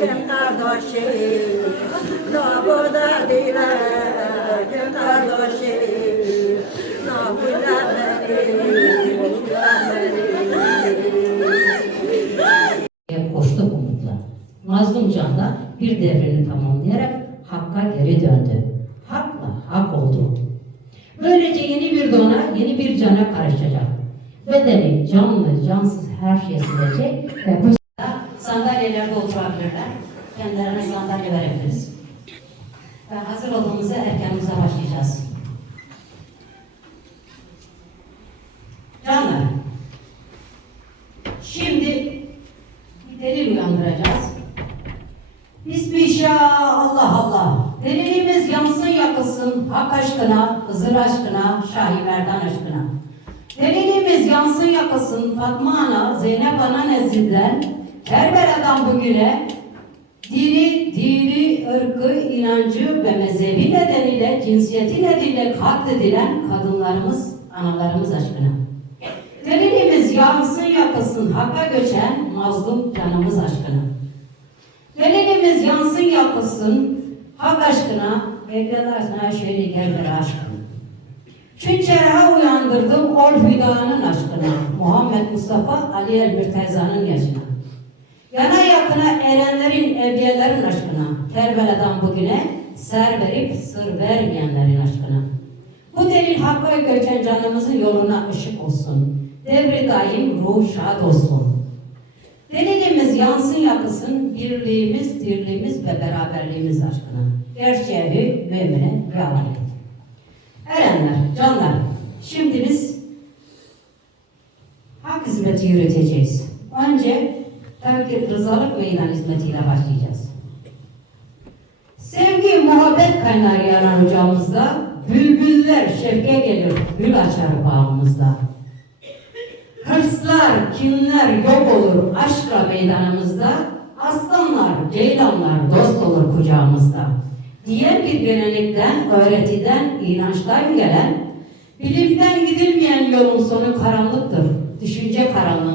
dilek Kardeşi No boda dilek Kardeşi No diye koştu umutla. Mazlum Can da bir devrini tamamlayarak Hakk'a geri döndü. Hakla hak oldu. Böylece yeni bir dona, yeni bir cana karışacak. Bedeni, canlı, cansız her şey silecek ve bu sandalyelerde oturabilirler. Kendilerine sandalye verebiliriz. Ve hazır olduğumuzda erkenimize başlayacağız. Canlar, şimdi bir delil uyandıracağız. Bismillah, Allah Allah. Delilimiz yansın yakılsın hak aşkına, Hızır aşkına, Şahiverdan aşkına. Delilimiz yansın yakılsın Fatma Ana, Zeynep Ana nezdinden, Kerbela'dan bugüne dini, dini, ırkı, inancı ve mezhebi nedeniyle, cinsiyeti nedeniyle katledilen kadınlarımız, analarımız aşkına. Delilimiz yansın yakılsın hakka göçen mazlum canımız aşkına. Delilimiz yansın yakılsın hak aşkına, Mevlana'sına şöyle gelmere aşkına. Çünçerha uyandırdım ol fidanın aşkına. Muhammed Mustafa Ali El Mürteza'nın yaşına. Yana yakına erenlerin, evliyelerin aşkına. Kerbela'dan bugüne ser verip sır vermeyenlerin aşkına. Bu delil hakka göçen canımızın yoluna ışık olsun. Devri daim ruh şad olsun. Delilimiz yansın yakısın, birliğimiz, dirliğimiz ve beraberliğimiz aşkına. Gerçeği mümine yalan. Erenler, canlar, şimdi biz hak hizmeti yürüteceğiz. Önce tabii ki rızalık ve inan hizmetiyle başlayacağız. Sevgi, muhabbet kaynar yaran ocağımızda, bülbüller şevke gelir, gül açar bağımızda. Hırslar, kinler yok olur aşkla meydanımızda, aslanlar, ceylanlar dost olur kucağımızda. Diğer bir gelenekten, öğretiden, inançtan gelen, bilimden gidilmeyen yolun sonu karanlıktır. Düşünce karanlığı